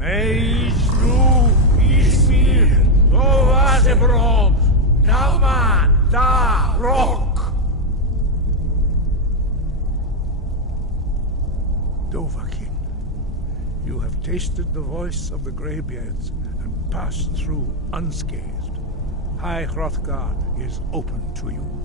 Meis nu ismir, Lovazebrov, Dalman, da Rock. Dovahkiin, you have tasted the voice of the Greybeards and passed through unscathed. High Hrothgar is open to you.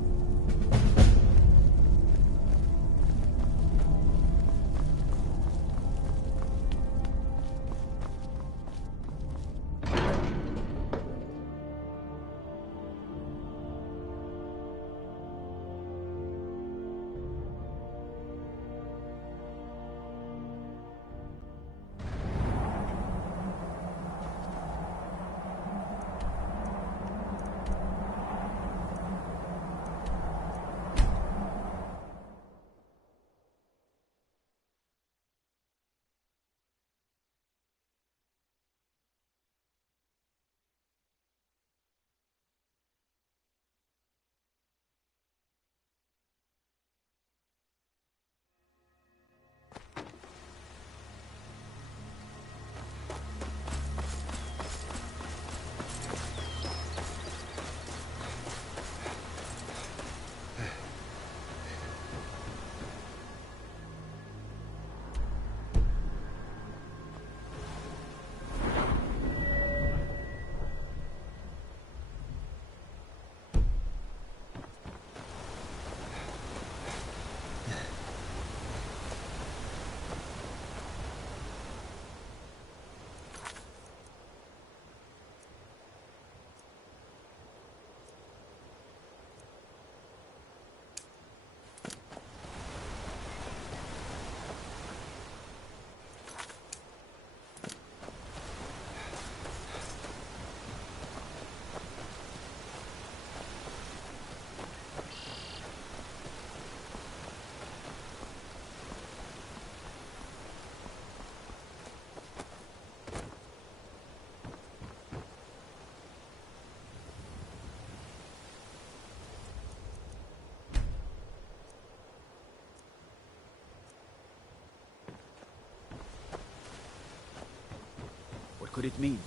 What could it mean?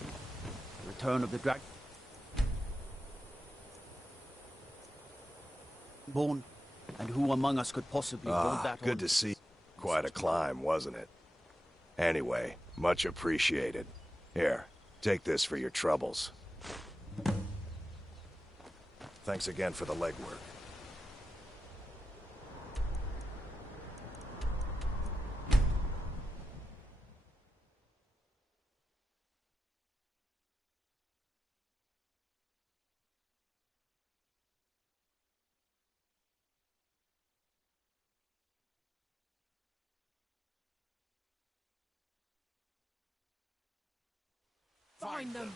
The return of the dragon? Born? And who among us could possibly hold that good on? to see. Quite a climb, wasn't it? Anyway, much appreciated. Here, take this for your troubles. Thanks again for the legwork. Find them!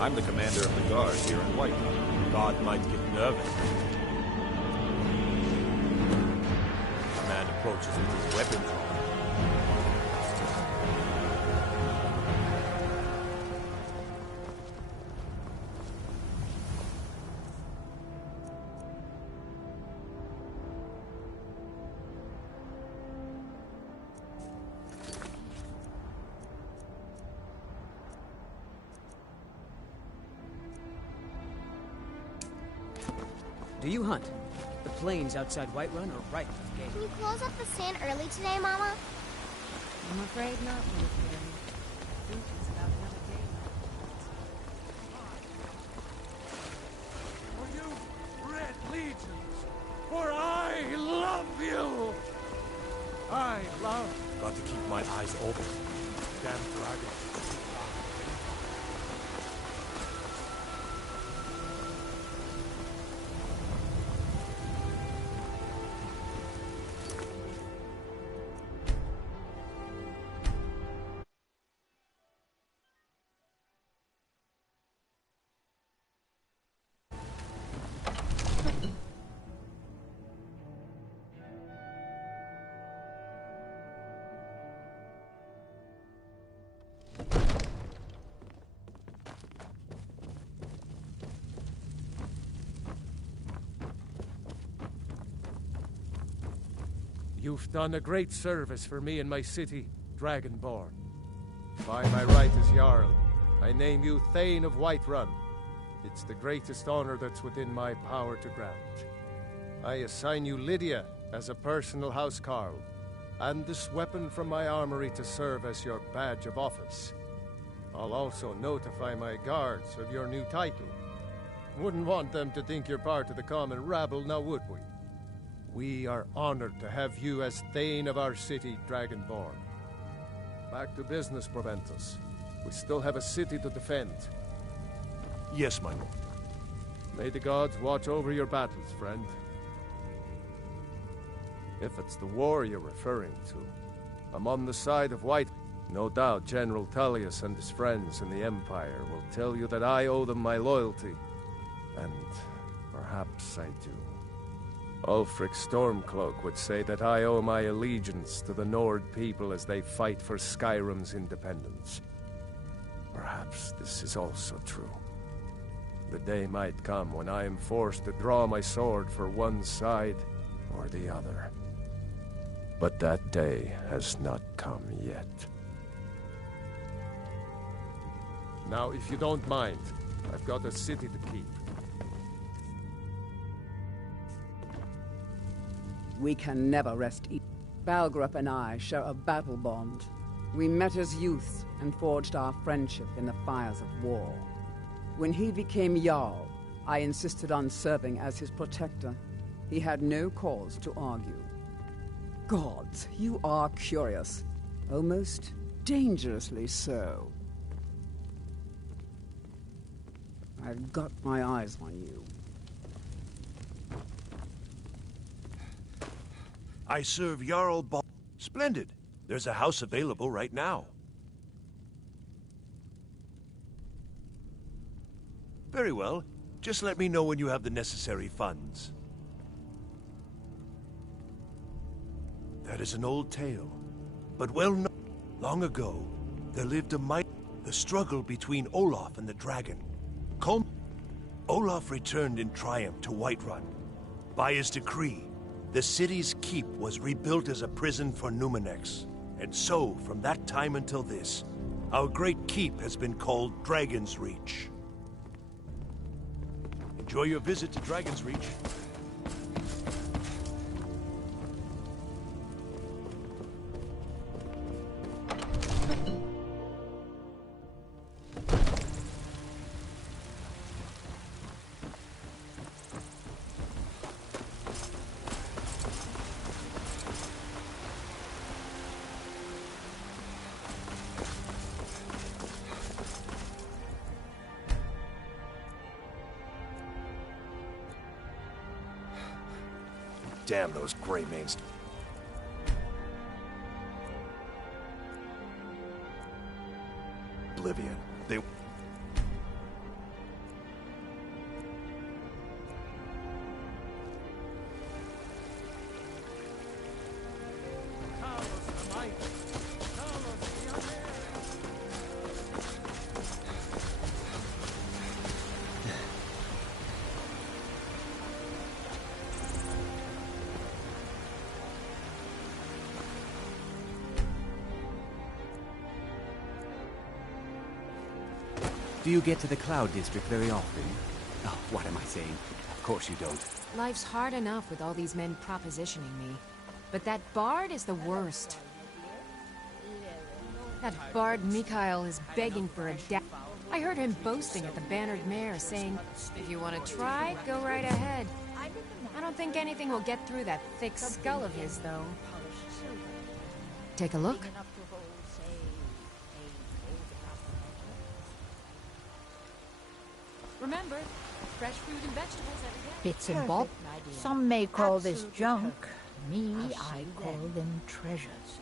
I'm the commander of the guard here in Whiterun. God might get nervous. A man approaches with his weapons on. Do you hunt? The plains outside Whiterun are ripe with game. Can you close up the stand early today, Mama? I'm afraid not, Miss Mary. I think it's about another day left. For you, Red Legions, for I love you! I love... Got to keep my eyes open. Damn dragon. You've done a great service for me and my city, Dragonborn. By my right as Jarl, I name you Thane of Whiterun. It's the greatest honor that's within my power to grant. I assign you Lydia as a personal housecarl, and this weapon from my armory to serve as your badge of office. I'll also notify my guards of your new title. Wouldn't want them to think you're part of the common rabble, now would we? We are honored to have you as Thane of our city, Dragonborn. Back to business, Proventus. We still have a city to defend. Yes, my lord. May the gods watch over your battles, friend. If it's the war you're referring to, I'm on the side of White. No doubt General Tullius and his friends in the Empire will tell you that I owe them my loyalty. And perhaps I do. Ulfric Stormcloak would say that I owe my allegiance to the Nord people as they fight for Skyrim's independence. Perhaps this is also true. The day might come when I am forced to draw my sword for one side or the other. But that day has not come yet. Now, if you don't mind, I've got a city to keep. We can never rest easy. Balgrup and I share a battle bond. We met as youths and forged our friendship in the fires of war. When he became Jarl, I insisted on serving as his protector. He had no cause to argue. Gods, you are curious. Almost dangerously so. I've got my eyes on you. I serve Jarl Bal... Splendid. There's a house available right now. Very well. Just let me know when you have the necessary funds. That is an old tale, but well known. Long ago, there lived a the struggle between Olaf and the dragon. Olaf returned in triumph to Whiterun. By his decree, the city's keep was rebuilt as a prison for Numenex. And so, from that time until this, our great keep has been called Dragon's Reach. Enjoy your visit to Dragon's Reach. Damn those gray mains. Oblivion. They... Do you get to the Cloud District very often? Oh, what am I saying? Of course you don't. Life's hard enough with all these men propositioning me. But that bard is the worst. That bard Mikhail is begging for a death. I heard him boasting at the Bannered Mare, saying, if you want to try, go right ahead. I don't think anything will get through that thick skull of his, though. Take a look. Remember, fresh fruit and vegetables every day. Bits and bobs. Some may call this junk. Me, I call them treasures.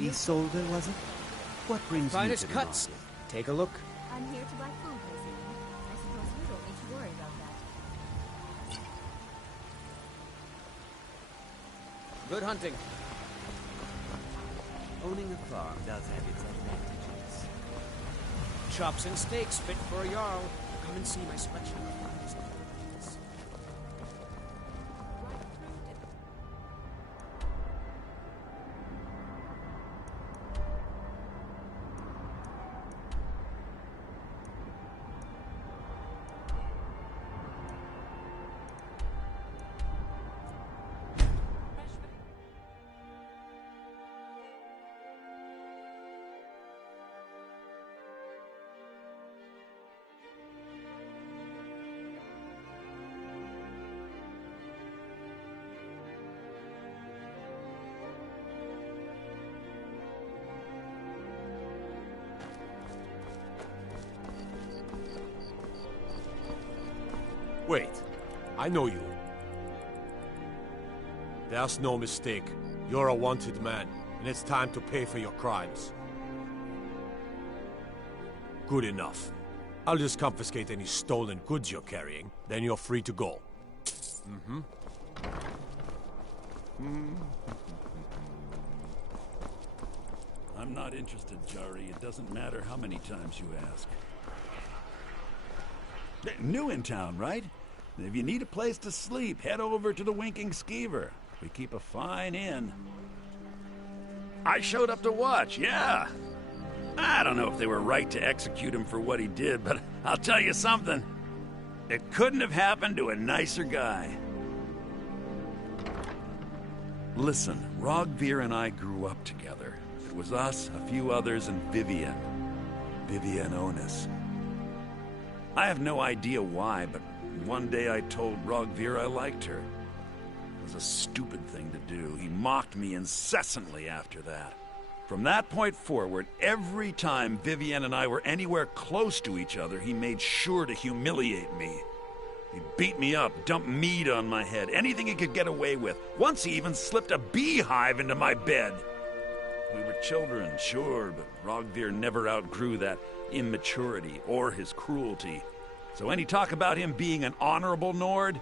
Isolde, was it? What brings Finest you to cuts. the market? Take a look. I'm here to buy food, I suppose Good hunting. Owning a farm does have its advantages. Chops and steaks fit for a Jarl. Come and see my selection of finest ingredients. Wait, I know you. There's no mistake. You're a wanted man, and it's time to pay for your crimes. Good enough. I'll just confiscate any stolen goods you're carrying, then you're free to go. I'm not interested, Jari. It doesn't matter how many times you ask. New in town, right? If you need a place to sleep, head over to the Winking Skeever. We keep a fine inn. I showed up to watch, yeah. I don't know if they were right to execute him for what he did, but I'll tell you something. It couldn't have happened to a nicer guy. Listen, Rogvir and I grew up together. It was us, a few others, and Vivian. Vivian Onus. I have no idea why, but one day I told Rogvir I liked her. It was a stupid thing to do. He mocked me incessantly after that. From that point forward, every time Vivian and I were anywhere close to each other, he made sure to humiliate me. He beat me up, dumped meat on my head, anything he could get away with. Once he even slipped a beehive into my bed. We were children, sure, but Rogvir never outgrew that immaturity or his cruelty. So any talk about him being an honorable Nord?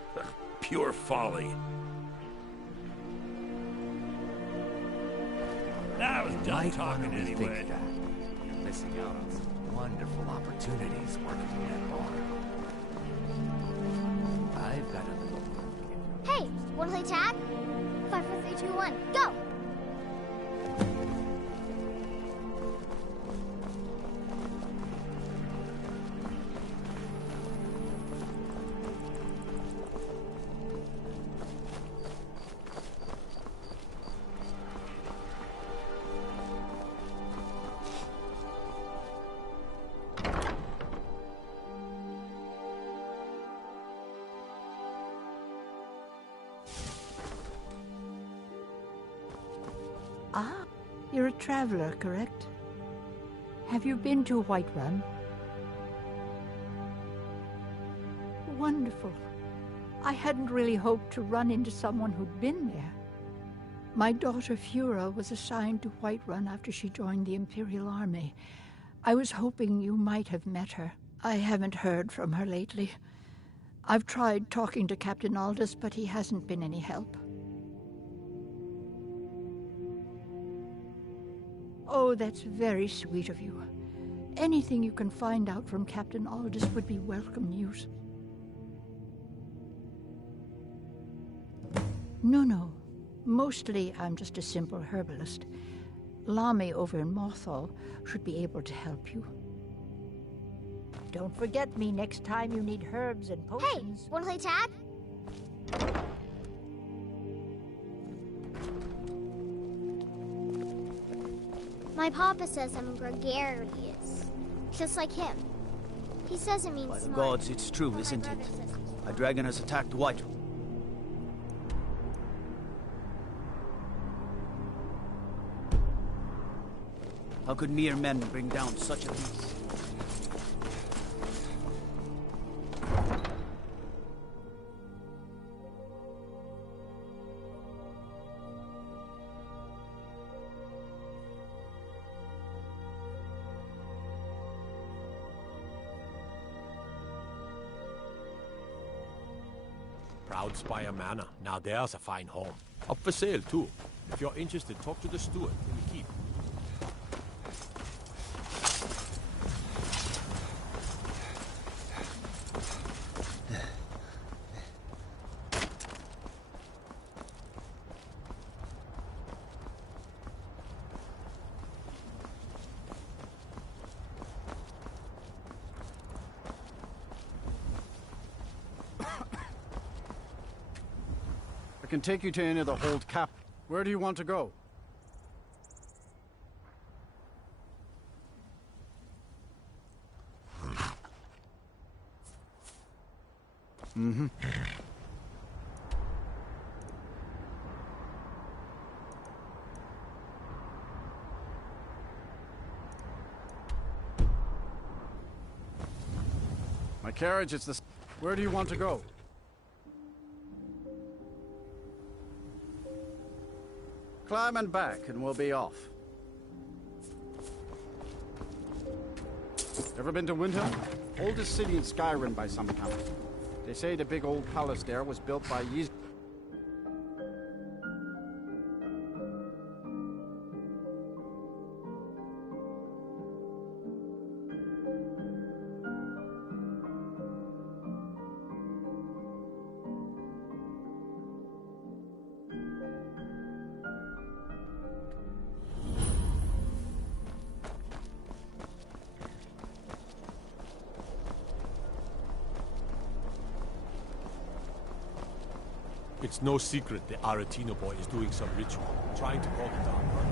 Pure folly. I was done talking anyway. You're missing out on some wonderful opportunities working in that bar. I've got a little work. Hey, wanna play tag? 5, 4, 3, 2, 1, go! Ah, you're a traveler, correct? Have you been to Whiterun? Wonderful. I hadn't really hoped to run into someone who'd been there. My daughter Fura was assigned to Whiterun after she joined the Imperial Army. I was hoping you might have met her. I haven't heard from her lately. I've tried talking to Captain Aldous, but he hasn't been any help. Oh, that's very sweet of you. Anything you can find out from Captain Aldous would be welcome news. No. Mostly I'm just a simple herbalist. Lami over in Mothall should be able to help you. Don't forget me next time you need herbs and potions. Hey, wanna play tag? My papa says I'm gregarious, just like him. He says it means By the smart. gods, it's true, My isn't brother it? says it's A dragon has attacked Whiterun. How could mere men bring down such a beast? Cloudspire Manor. Now there's a fine home. Up for sale, too. If you're interested, talk to the steward in the keep. I can take you to any of the hold cap. Where do you want to go? Mm-hmm. My carriage is the... Where do you want to go? Climb and back, and we'll be off. Ever been to Windhelm? Oldest city in Skyrim by some count. They say the big old palace there was built by Ys... It's no secret the Aretino boy is doing some ritual, trying to call the Dark Run.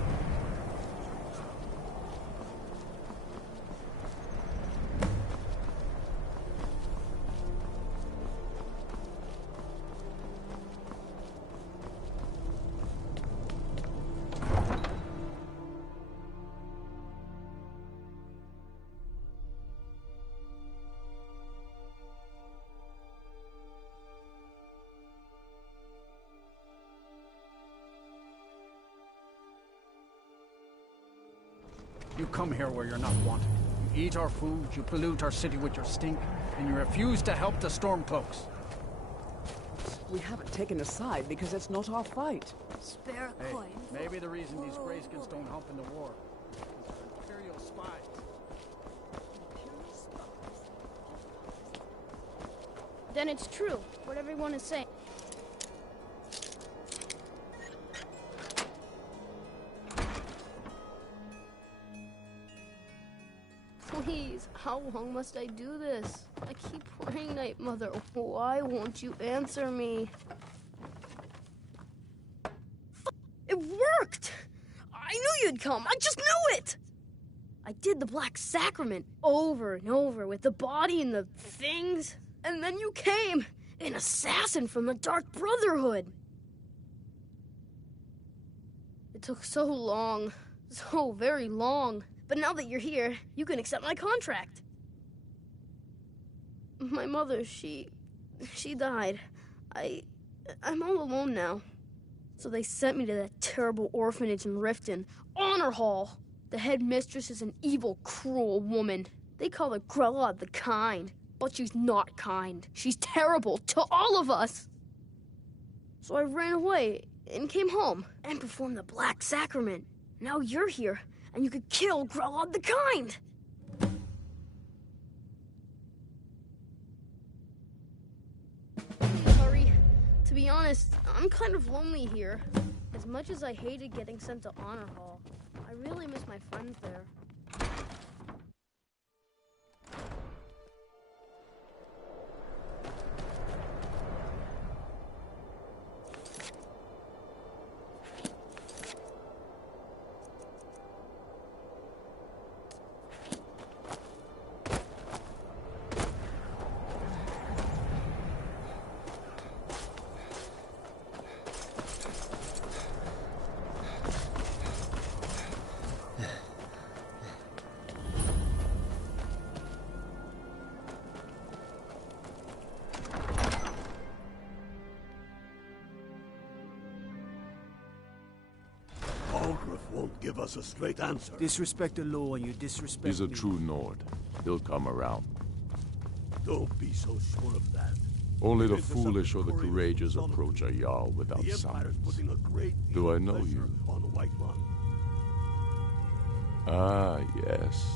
You come here where you're not wanted. You eat our food, you pollute our city with your stink, and you refuse to help the Stormcloaks. We haven't taken a side because it's not our fight. Spare a coin. Maybe the reason these Greyskins don't hump in the war is they're Imperial spies. Then it's true, what everyone is saying. Please, how long must I do this? I keep praying, Night Mother. Why won't you answer me? It worked! I knew you'd come. I just knew it! I did the Black Sacrament over and over with the body and the things. And then you came, an assassin from the Dark Brotherhood. It took so long, so very long. But now that you're here, you can accept my contract. My mother, she died. I'm all alone now. So they sent me to that terrible orphanage in Riften, Honor Hall. The headmistress is an evil, cruel woman. They call her Grella the Kind, but she's not kind. She's terrible to all of us. So I ran away and came home and performed the Black Sacrament. Now you're here. And you could kill Grella the Kind! Please hurry. To be honest, I'm kind of lonely here. As much as I hated getting sent to Honor Hall, I really miss my friends there. Won't give us a straight answer. Disrespect the law and you disrespect He's a me. true Nord. He'll come around. Don't be so sure of that. Only the foolish or the courageous approach a Jarl without summons. Do I know you? Ah, yes.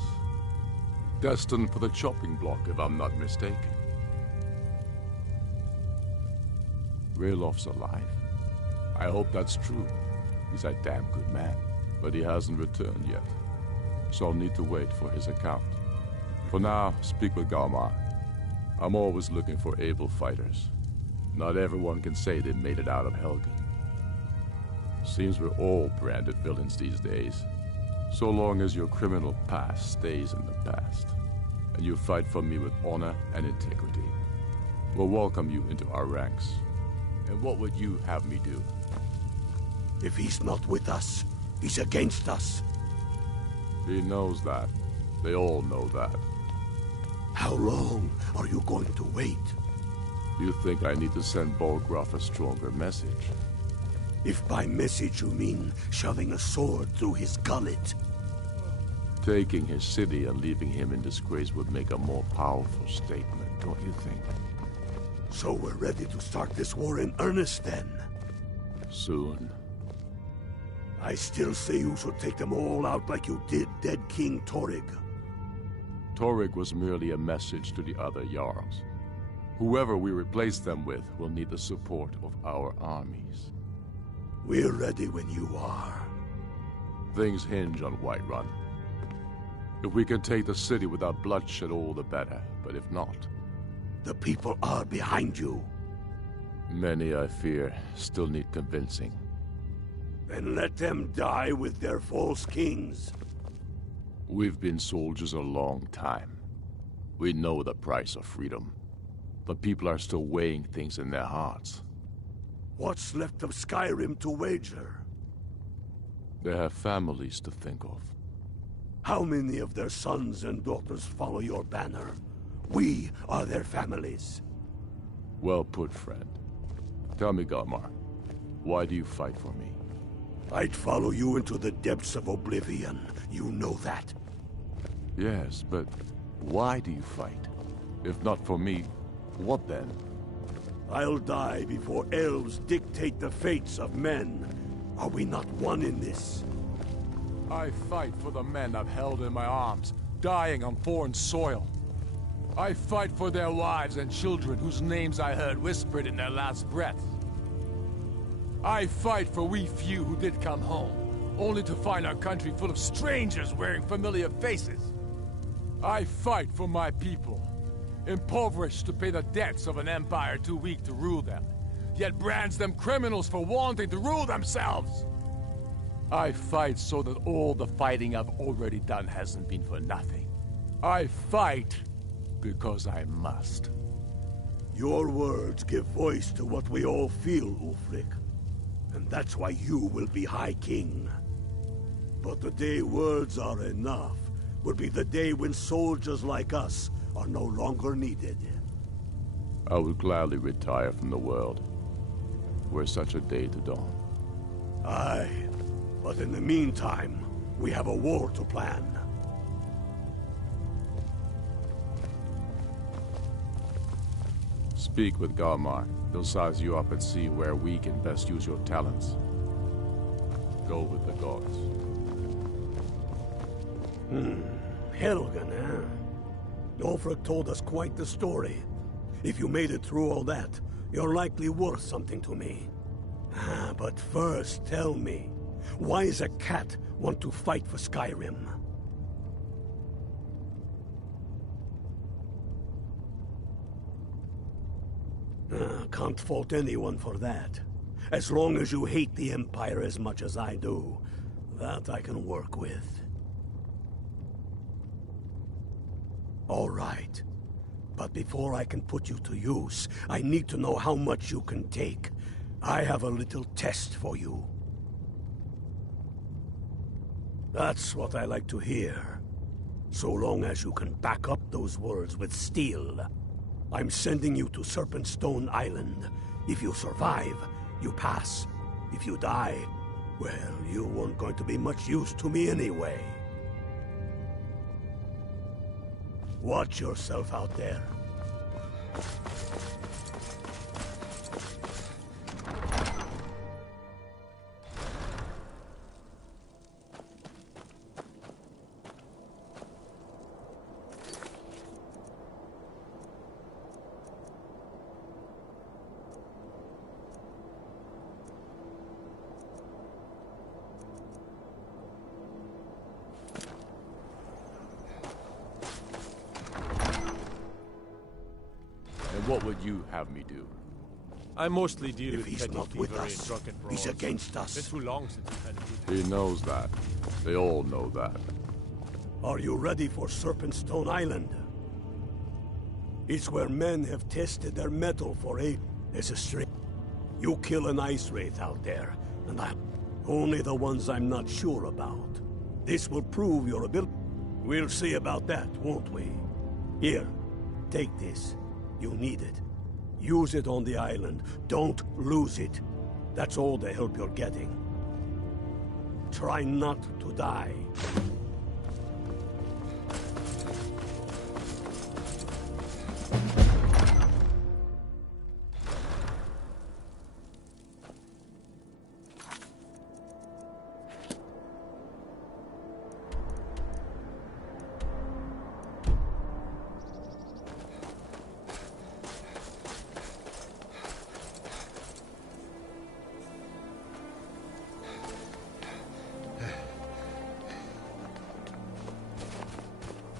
Destined for the chopping block, if I'm not mistaken. Raylof's alive. I hope that's true. He's a damn good man, but he hasn't returned yet. So I'll need to wait for his account. For now, speak with Galmar. I'm always looking for able fighters. Not everyone can say they made it out of Helgen. Seems we're all branded villains these days. So long as your criminal past stays in the past, and you fight for me with honor and integrity, we'll welcome you into our ranks. And what would you have me do? If he's not with us, he's against us. He knows that. They all know that. How long are you going to wait? You think I need to send Bolgraf a stronger message? If by message you mean shoving a sword through his gullet. Taking his city and leaving him in disgrace would make a more powerful statement, don't you think? So we're ready to start this war in earnest then? Soon. I still say you should take them all out like you did dead King Torrig. Torrig was merely a message to the other Jarls. Whoever we replace them with will need the support of our armies. We're ready when you are. Things hinge on Whiterun. If we can take the city without bloodshed, all the better. But if not... The people are behind you. Many, I fear, still need convincing. Then let them die with their false kings. We've been soldiers a long time. We know the price of freedom. But people are still weighing things in their hearts. What's left of Skyrim to wager? They have families to think of. How many of their sons and daughters follow your banner? We are their families. Well put, friend. Tell me, Galmar, why do you fight for me? I'd follow you into the depths of oblivion. You know that. Yes, but why do you fight? If not for me, what then? I'll die before elves dictate the fates of men. Are we not one in this? I fight for the men I've held in my arms, dying on foreign soil. I fight for their wives and children whose names I heard whispered in their last breaths. I fight for we few who did come home, only to find our country full of strangers wearing familiar faces. I fight for my people, impoverished to pay the debts of an empire too weak to rule them, yet brands them criminals for wanting to rule themselves. I fight so that all the fighting I've already done hasn't been for nothing. I fight because I must. Your words give voice to what we all feel, Ulfric. And that's why you will be High King. But the day words are enough will be the day when soldiers like us are no longer needed. I would gladly retire from the world, were such a day to dawn. Aye, but in the meantime, we have a war to plan. Speak with Galmar. He'll size you up and see where we can best use your talents. Go with the gods. Helgen, eh? Ulfric told us quite the story. If you made it through all that, you're likely worth something to me. But first, tell me, why does a cat want to fight for Skyrim? Can't fault anyone for that. As long as you hate the Empire as much as I do, that I can work with. All right. But before I can put you to use, I need to know how much you can take. I have a little test for you. That's what I like to hear. So long as you can back up those words with steel. I'm sending you to Serpentstone Island. If you survive, you pass. If you die, well, you weren't going to be much use to me anyway. Watch yourself out there. And what would you have me do? I mostly deal If with he's petty not with thievery us, and drunken brawls. he's against us. Been too long since we've had a good He knows that. They all know that. Are you ready for Serpentstone Island? It's where men have tested their metal for There's a string. You kill an ice wraith out there, and only the ones I'm not sure about. This will prove your ability. We'll see about that, won't we? Here, take this. You need it. Use it on the island. Don't lose it. That's all the help you're getting. Try not to die.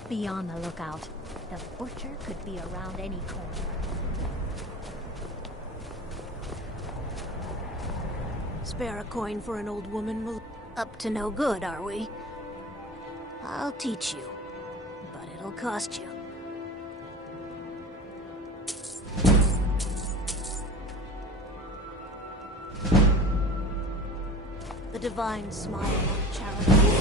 Be on the lookout. The butcher could be around any corner. Spare a coin for an old woman, will... Up to no good, are we? I'll teach you, but it'll cost you. The divine smile on charity.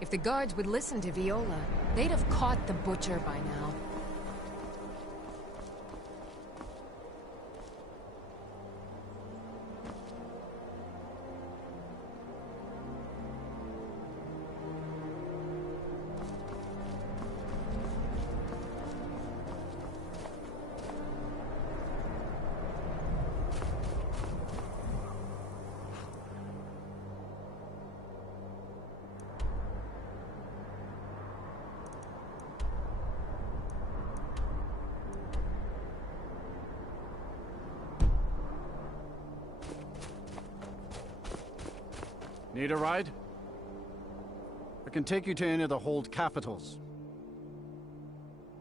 If the guards would listen to Viola, they'd have caught the butcher by now. Need a ride? I can take you to any of the hold capitals.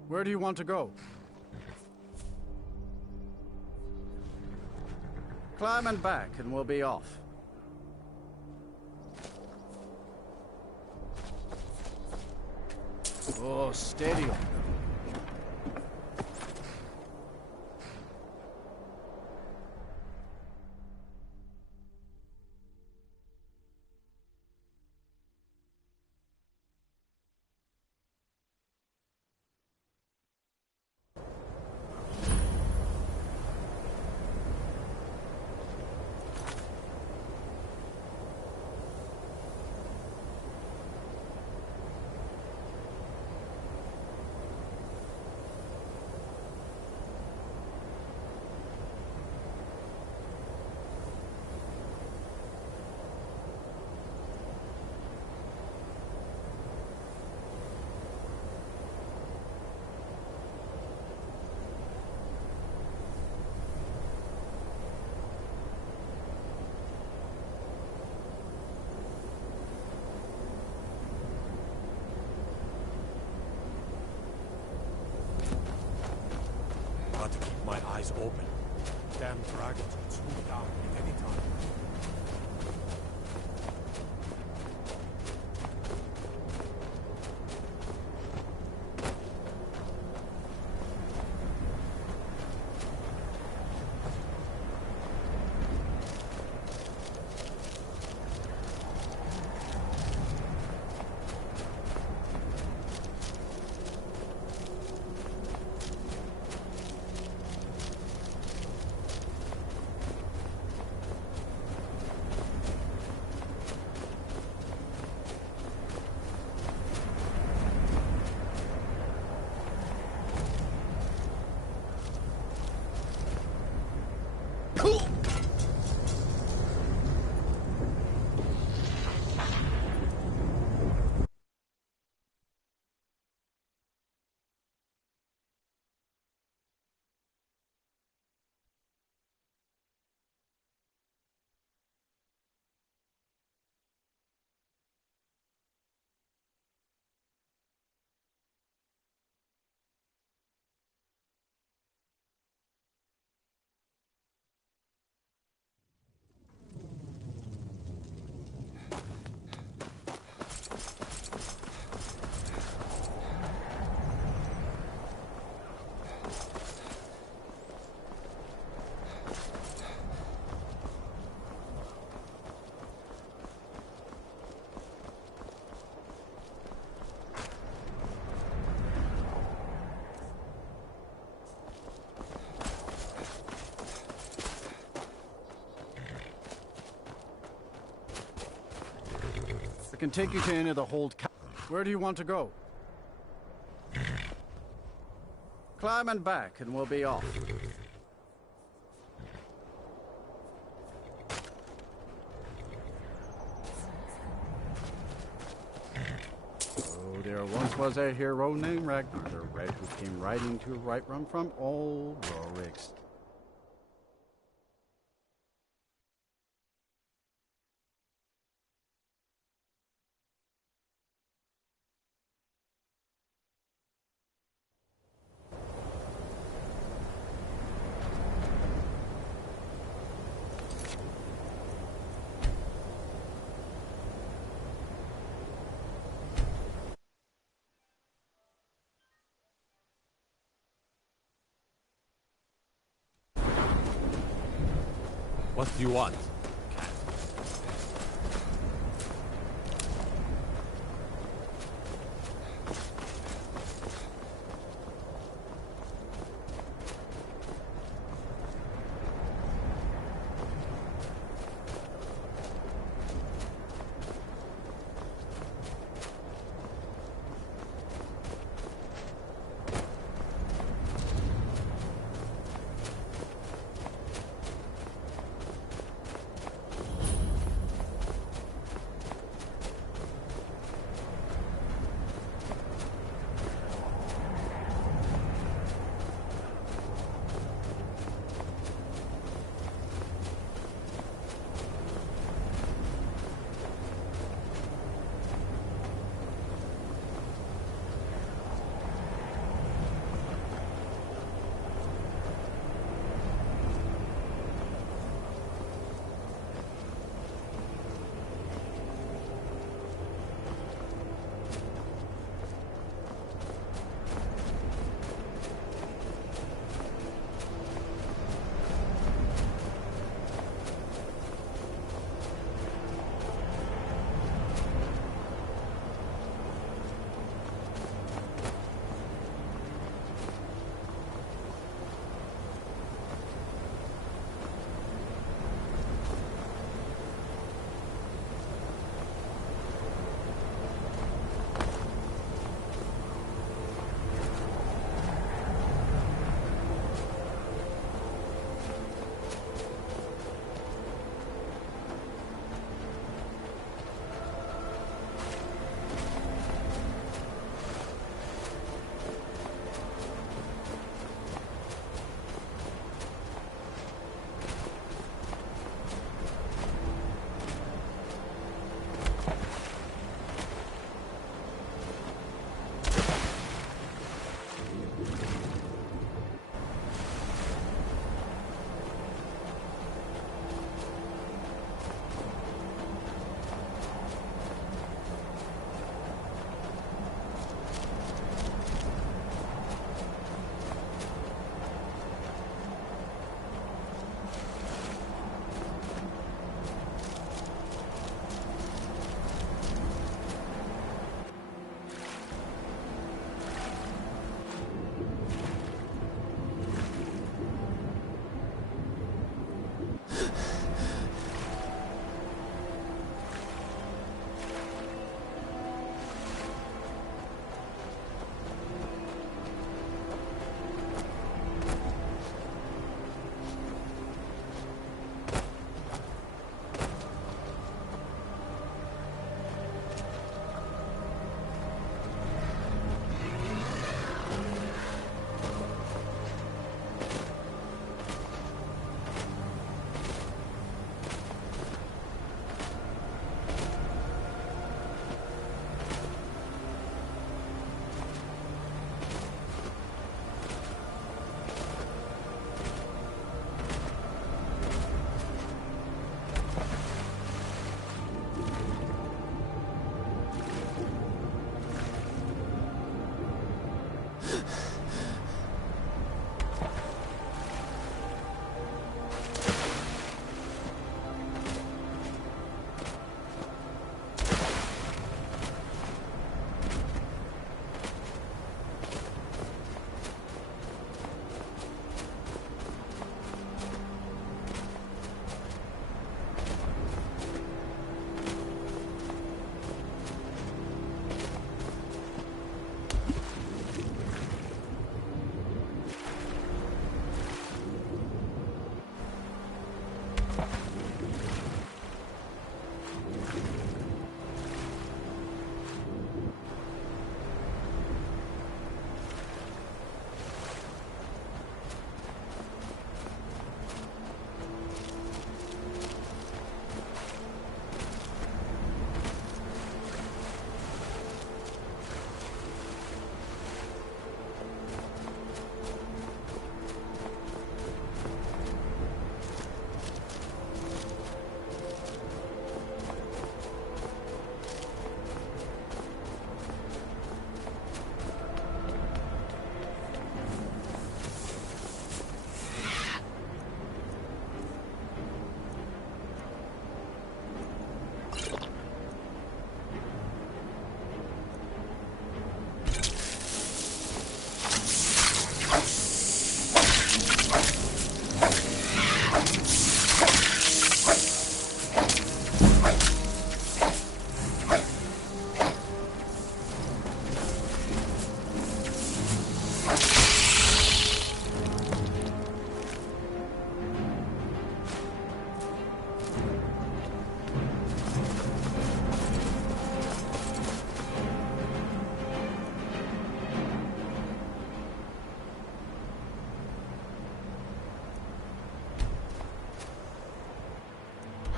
Where do you want to go? Climb and back, and we'll be off. Oh, steady on. Got to keep my eyes open. Damn dragons could swoop down at any time. I can take you to any of the hold Where do you want to go? Climb and back, and we'll be off. Oh, there once was a hero named Ragnar the Red who came riding to Whiterun from old Rorik's. What do you want?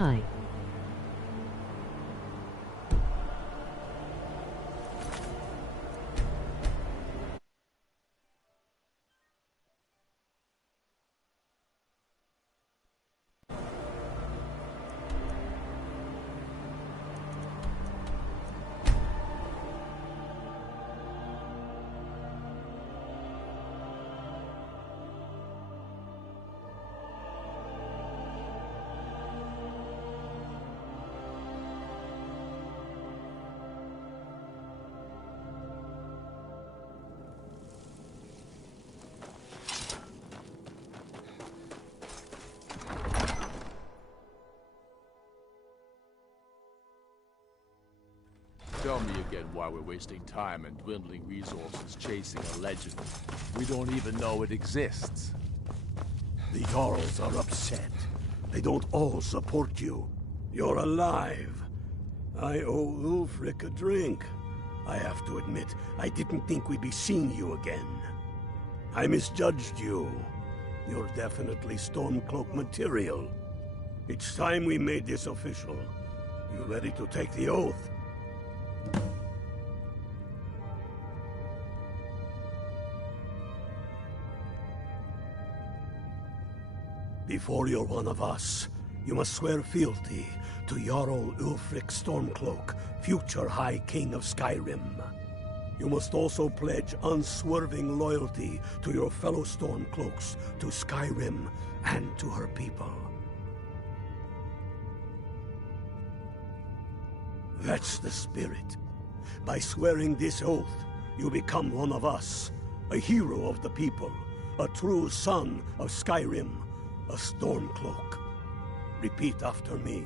Hi. Tell me again why we're wasting time and dwindling resources chasing a legend. We don't even know it exists. The Jarls are upset. They don't all support you. You're alive. I owe Ulfric a drink. I have to admit, I didn't think we'd be seeing you again. I misjudged you. You're definitely Stormcloak material. It's time we made this official. You ready to take the oath? Before you're one of us, you must swear fealty to Jarl Ulfric Stormcloak, future High King of Skyrim. You must also pledge unswerving loyalty to your fellow Stormcloaks, to Skyrim, and to her people. That's the spirit. By swearing this oath, you become one of us, a hero of the people, a true son of Skyrim, a Stormcloak. Repeat after me.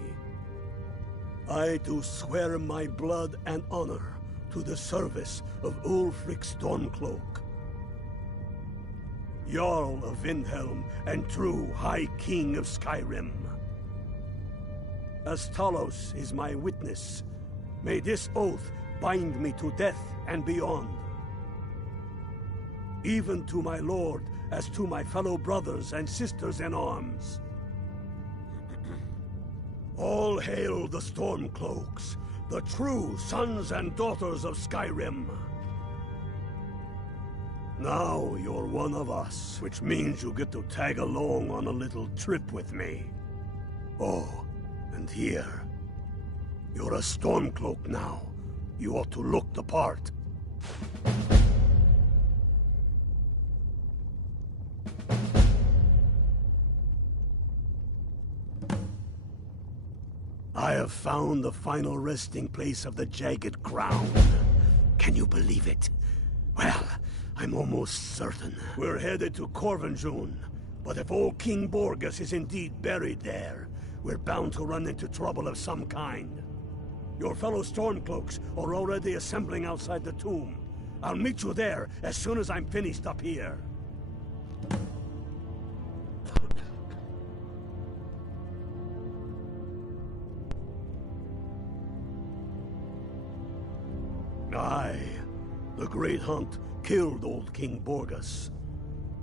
I do swear my blood and honor to the service of Ulfric Stormcloak, Jarl of Windhelm and true High King of Skyrim. As Talos is my witness, may this oath bind me to death and beyond. Even to my lord, as to my fellow brothers and sisters in arms. All hail the Stormcloaks, the true sons and daughters of Skyrim. Now you're one of us, which means you get to tag along on a little trip with me. Oh, and here. You're a Stormcloak now. You ought to look the part. I have found the final resting place of the Jagged Crown. Can you believe it? Well, I'm almost certain. We're headed to Corvinjune, but if old King Borgus is indeed buried there, we're bound to run into trouble of some kind. Your fellow Stormcloaks are already assembling outside the tomb. I'll meet you there as soon as I'm finished up here. Aye, the Great Hunt killed old King Borgus.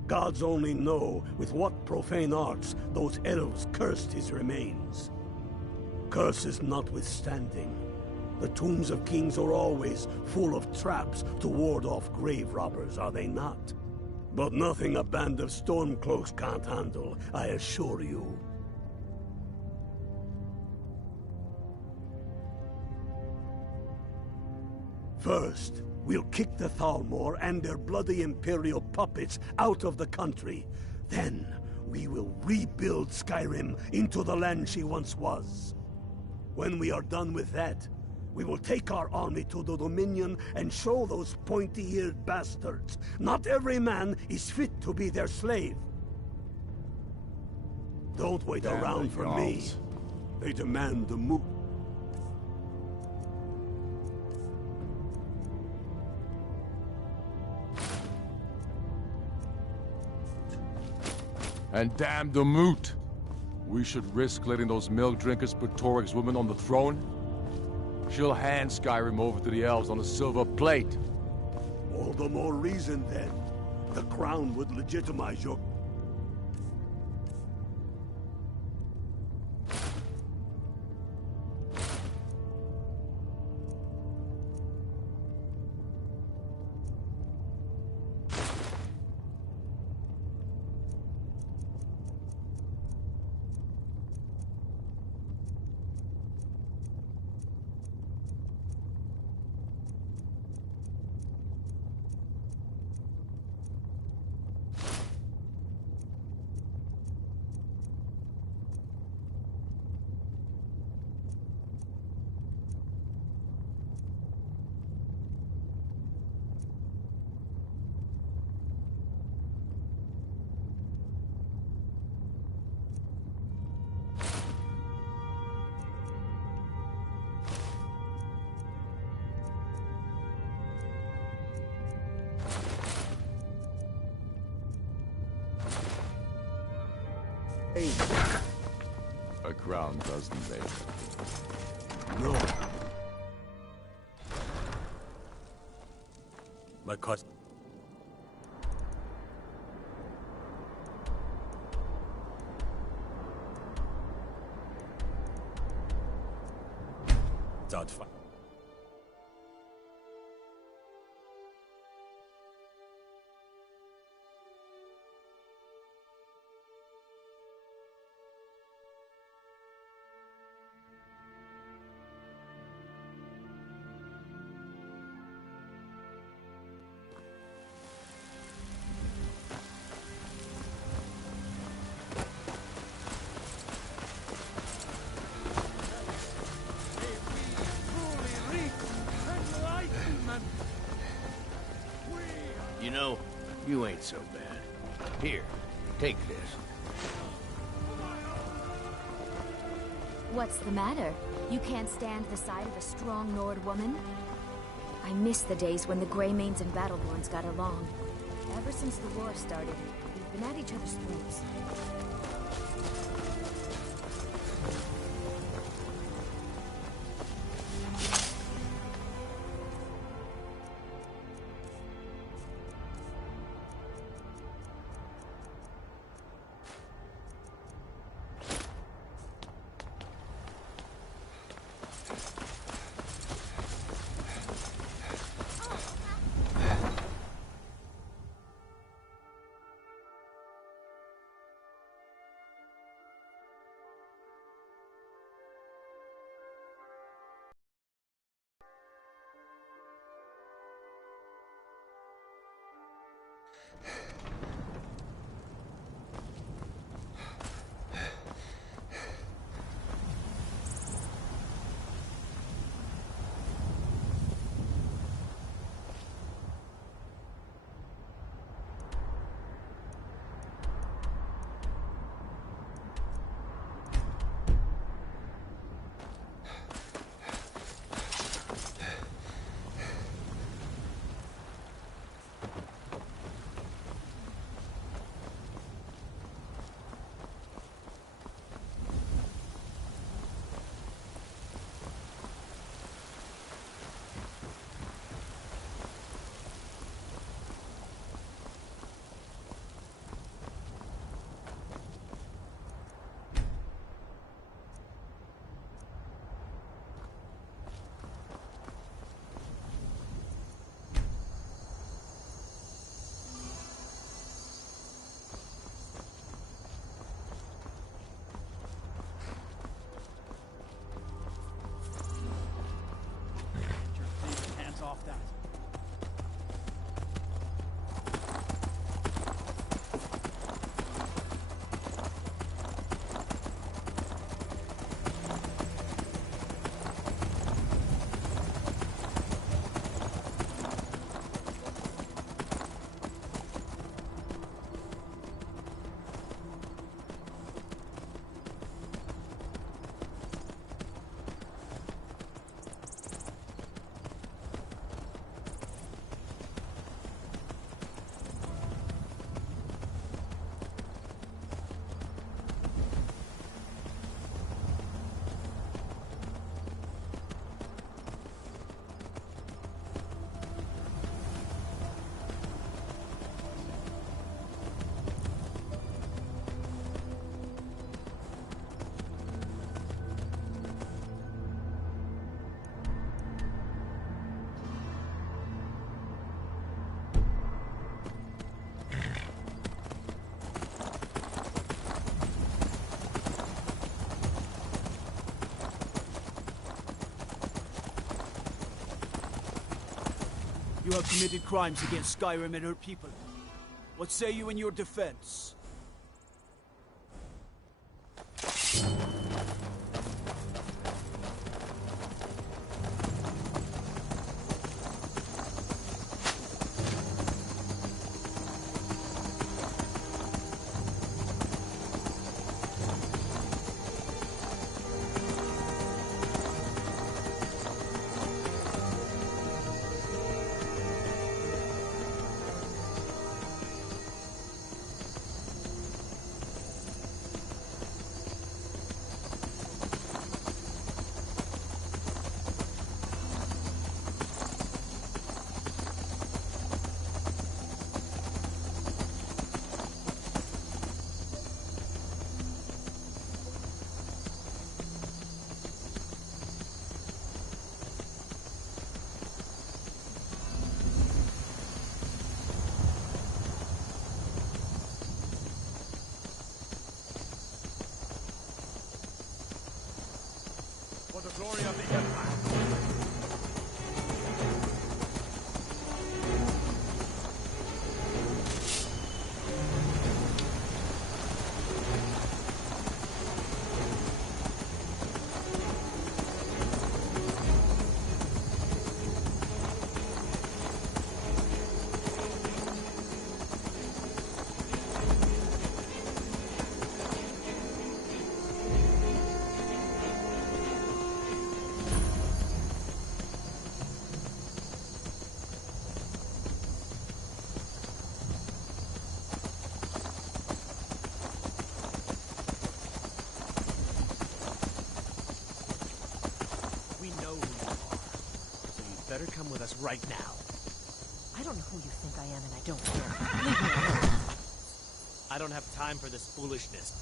Gods only know with what profane arts those elves cursed his remains. Curses notwithstanding, the tombs of kings are always full of traps to ward off grave robbers, are they not? But nothing a band of Stormcloaks can't handle, I assure you. First, we'll kick the Thalmor and their bloody Imperial puppets out of the country. Then, we will rebuild Skyrim into the land she once was. When we are done with that, we will take our army to the Dominion and show those pointy-eared bastards not every man is fit to be their slave. Don't wait around for me. They demand the move. And damn the moot! We should risk letting those milk drinkers put Toryg's woman on the throne? She'll hand Skyrim over to the elves on a silver plate. All the more reason, then. The crown would legitimize your... A crown doesn't make it. No. My cousin. Dot fight. You know, you ain't so bad. Here, take this. What's the matter? You can't stand the sight of a strong Nord woman? I miss the days when the Greymanes and Battleborns got along. Ever since the war started, we've been at each other's throats. Off that. You have committed crimes against Skyrim and her people. What say you in your defense? us right now. I don't know who you think I am, and I don't care. Leave me alone. I don't have time for this foolishness.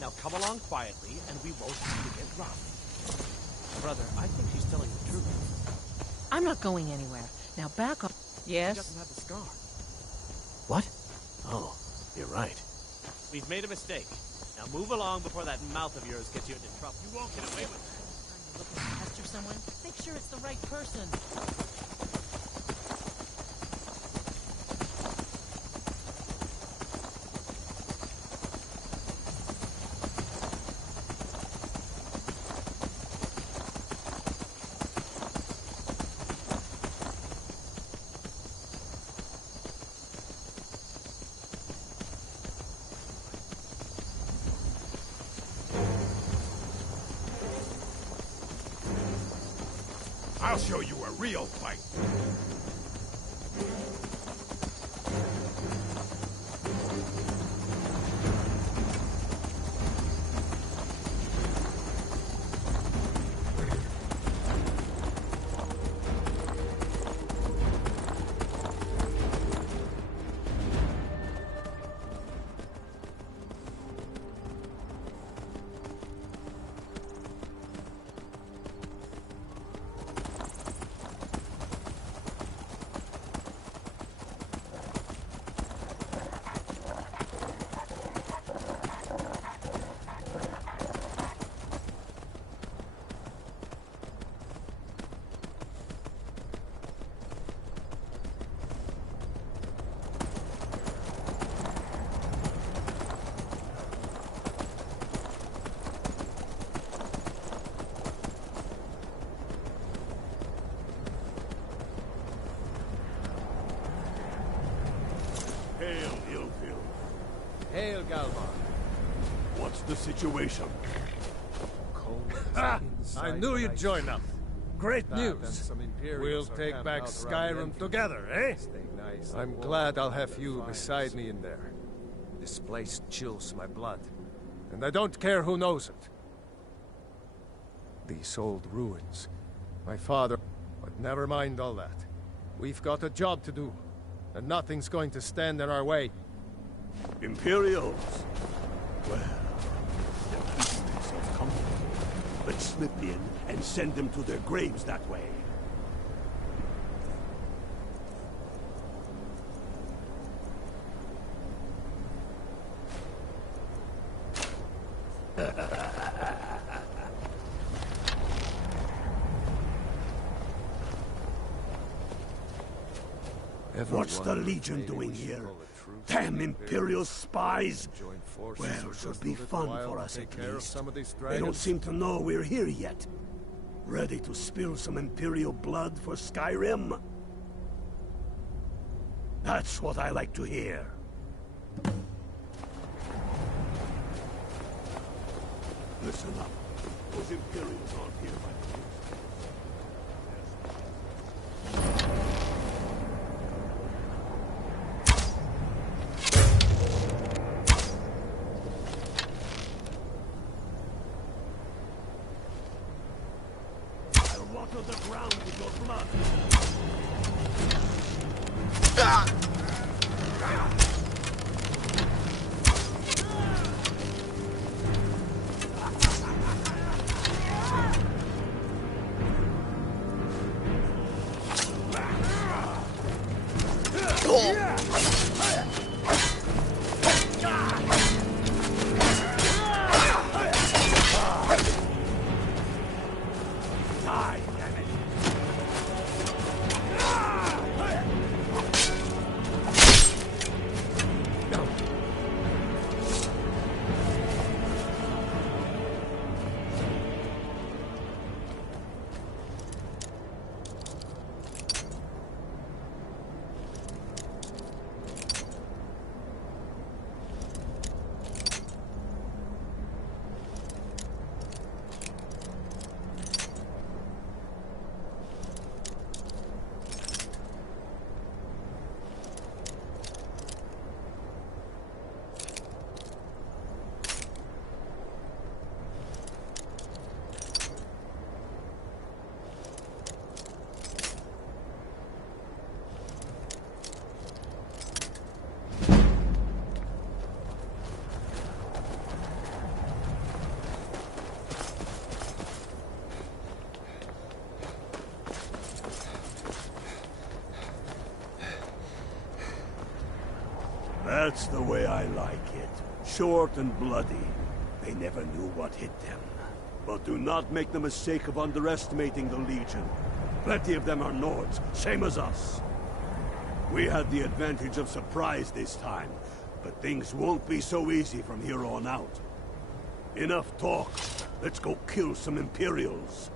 Now come along quietly, and we won't have to get rough. Brother, I think she's telling the truth. I'm not going anywhere. Now back up. Yes? She doesn't have the scar. What? Oh, you're right. We've made a mistake. Now move along before that mouth of yours gets you into trouble. You won't get away with it. Are you looking to pester someone? Make sure it's the right person. I'll show you a real fight. Hail, Galmar. What's the situation? I knew you'd join up. Great news. We'll take back Skyrim together, eh? I'm glad I'll have you beside me in there. This place chills my blood, and I don't care who knows it. These old ruins. My father... But never mind all that. We've got a job to do, and nothing's going to stand in our way. Imperials? Well, at least they're so comfortable. Let's slip in and send them to their graves that way. What's the Legion doing here? Damn Imperial spies! Well, it should be fun for us at least. They don't seem to know we're here yet. Ready to spill some Imperial blood for Skyrim? That's what I like to hear. Listen up. Those Imperials aren't here by the ground with your blood. That's the way I like it. Short and bloody. They never knew what hit them. But do not make the mistake of underestimating the Legion. Plenty of them are Nords, same as us. We had the advantage of surprise this time, but things won't be so easy from here on out. Enough talk. Let's go kill some Imperials.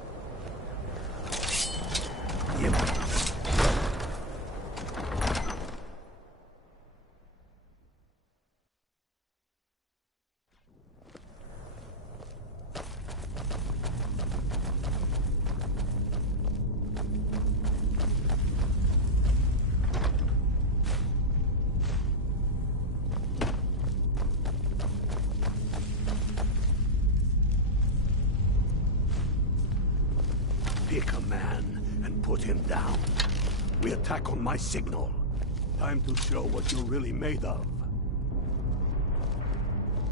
Pick a man and put him down. We attack on my signal. Time to show what you're really made of.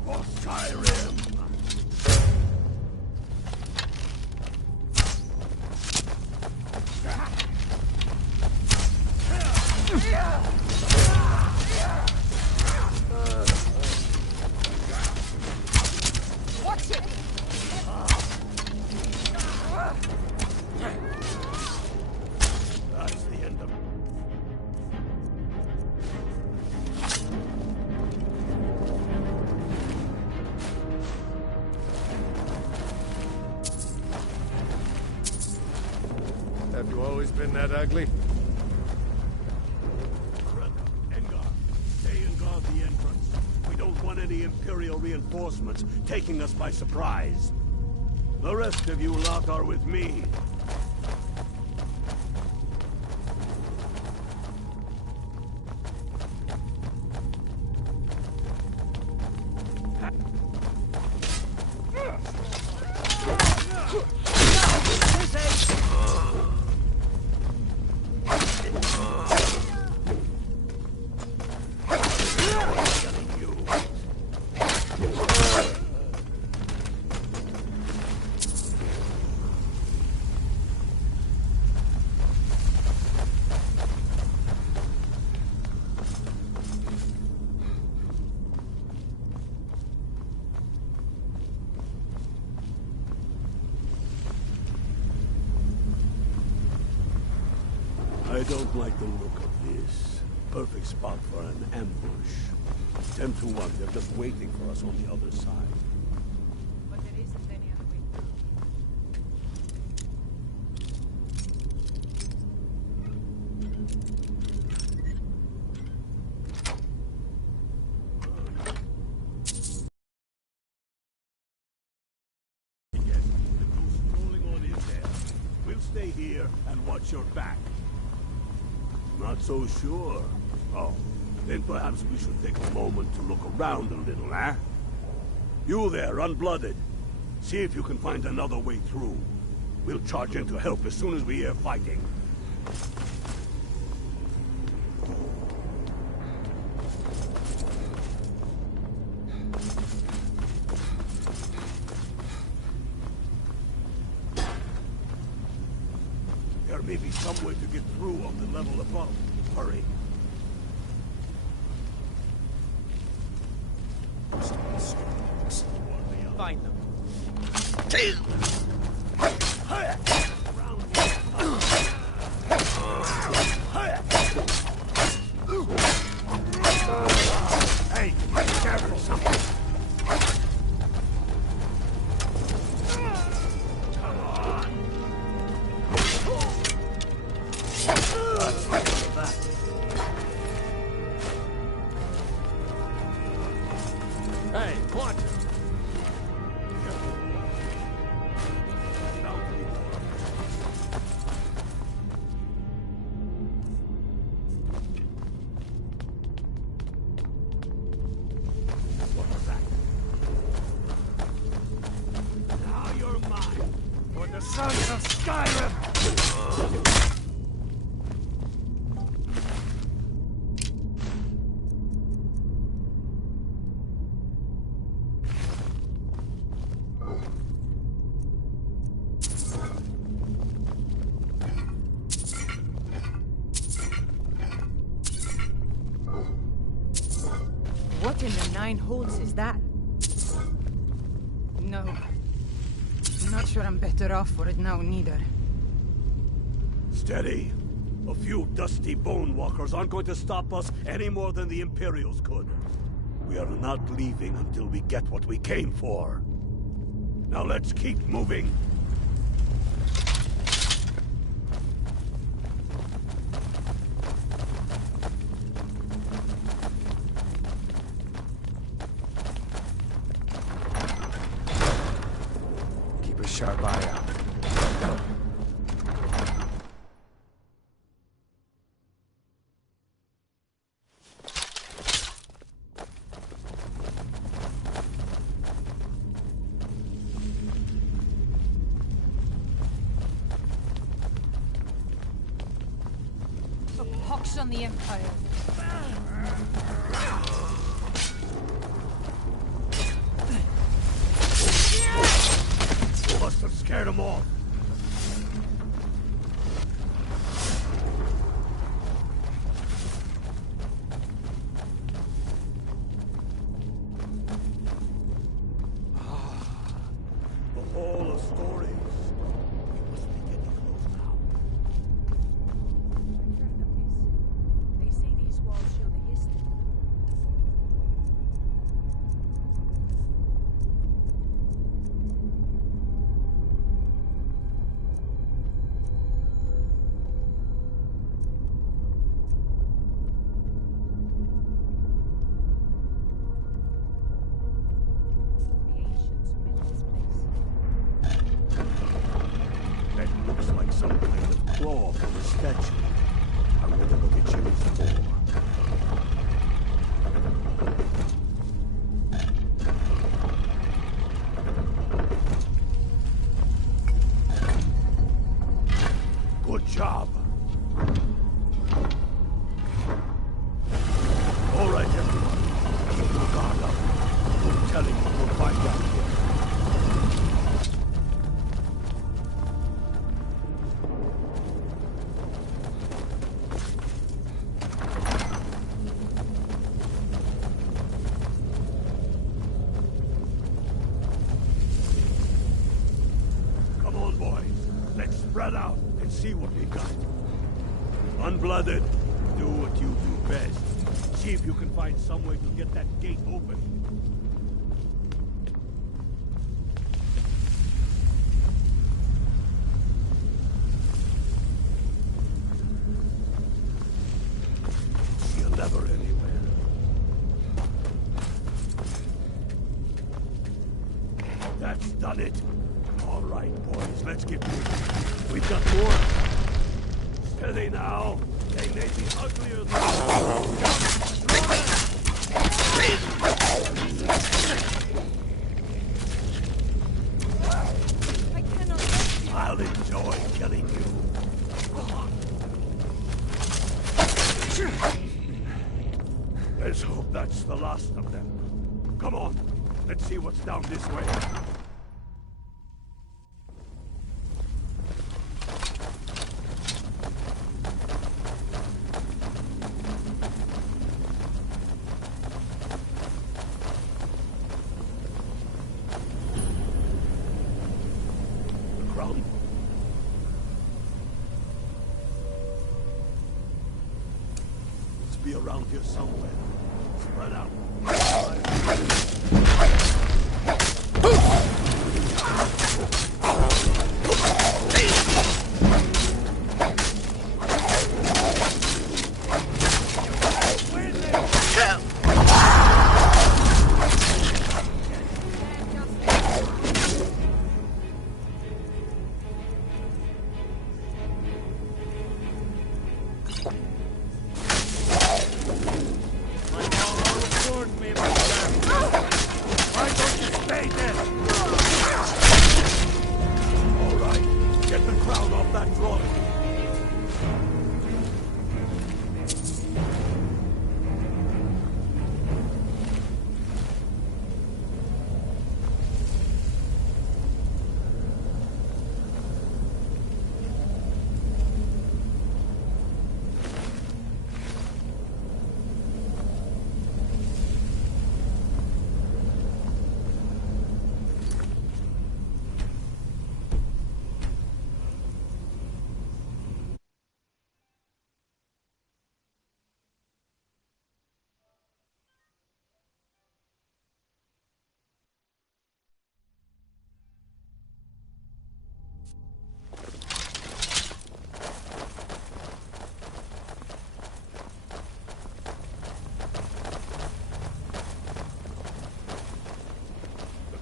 For Skyrim! Watch it! That's the end of it. Have you always been that ugly? Stay and guard the entrance. We don't want any Imperial reinforcements taking us by surprise. The rest of you lot are with me. I don't like the look of this. Perfect spot for an ambush. 10 to 1, they're just waiting for us on the other side. But there isn't any other way through. We'll stay here and watch your back. Not so sure. Oh, then perhaps we should take a moment to look around a little, eh? You there, unblooded. See if you can find another way through. We'll charge in to help as soon as we hear fighting. There may be some way to get through on the level above. Hurry. Find them. Hey, careful something. Hey, watch it! What was that? Now you're mine. For the sons of Skyrim! What in the nine holes is that? No. I'm not sure I'm better off for it now, neither. Steady. A few dusty bone walkers aren't going to stop us any more than the Imperials could. We are not leaving until we get what we came for. Now let's keep moving. Keep a sharp eye out. Pox on the Empire. Must have scared them off. The hall of stories. We must be getting close now. They say these walls show the history. That looks like some kind of claw from a statue. I wonder what it's used for. Good job. All right, everyone. Keep your guard up. I'm telling you, we'll find out here. Come on, boys. Let's spread out and see what we got. Unblooded, do what you do best. See if you can find some way to get that gate open. See a lever anywhere. That's done it. All right, boys, let's get moving. We've got more. Steady now. They may be uglier I'll enjoy killing you. Let's hope that's the last of them. Come on, let's see what's down this way. Crown? Must be around here somewhere. Spread out.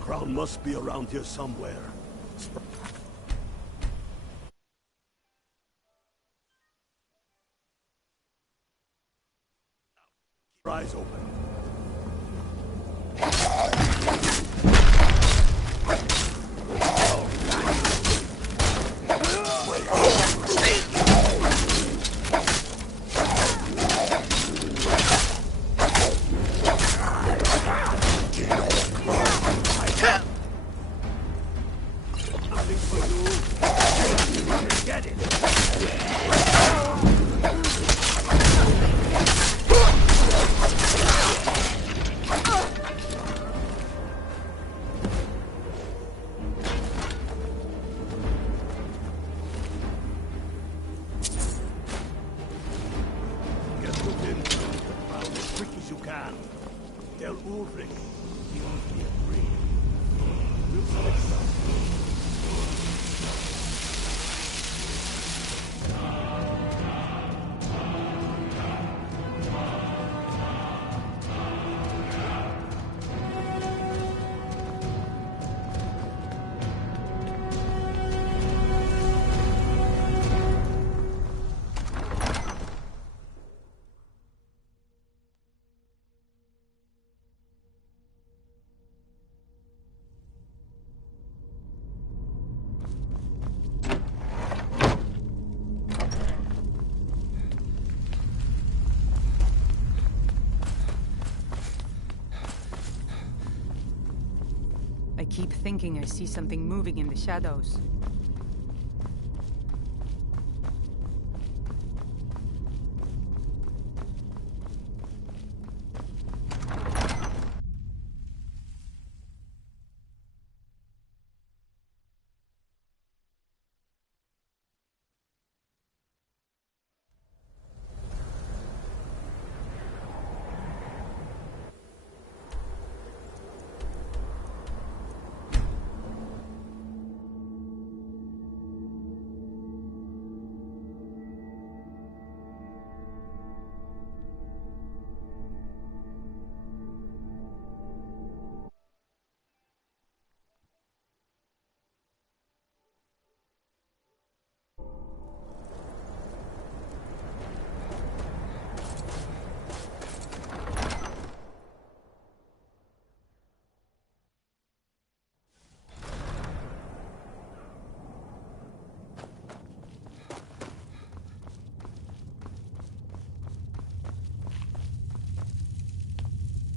crown must be around here somewhere. Keep your eyes open. I keep thinking I see something moving in the shadows.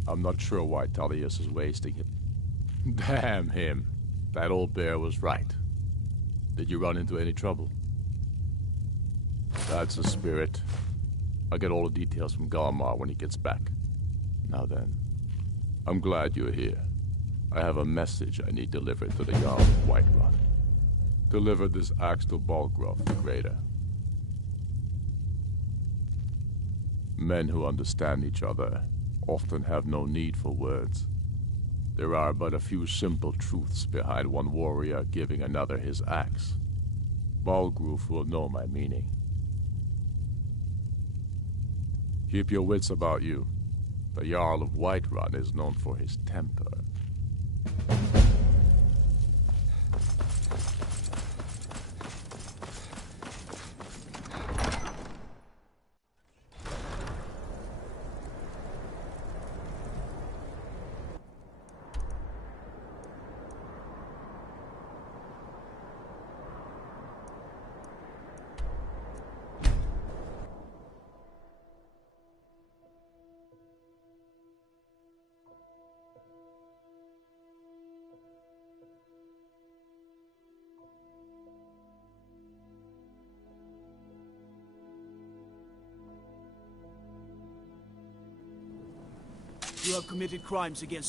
I'm not sure why Tullius is wasting it. Damn him. That old bear was right. Did you run into any trouble? That's the spirit. I'll get all the details from Garmar when he gets back. Now then, I'm glad you're here. I have a message I need delivered to the Jarl of Whiterun. Deliver this axe to Balgruuf the Greater. Men who understand each other often have no need for words. There are but a few simple truths behind one warrior giving another his axe. Balgruuf will know my meaning. Keep your wits about you. The Jarl of Whiterun is known for his temper. You have committed crimes against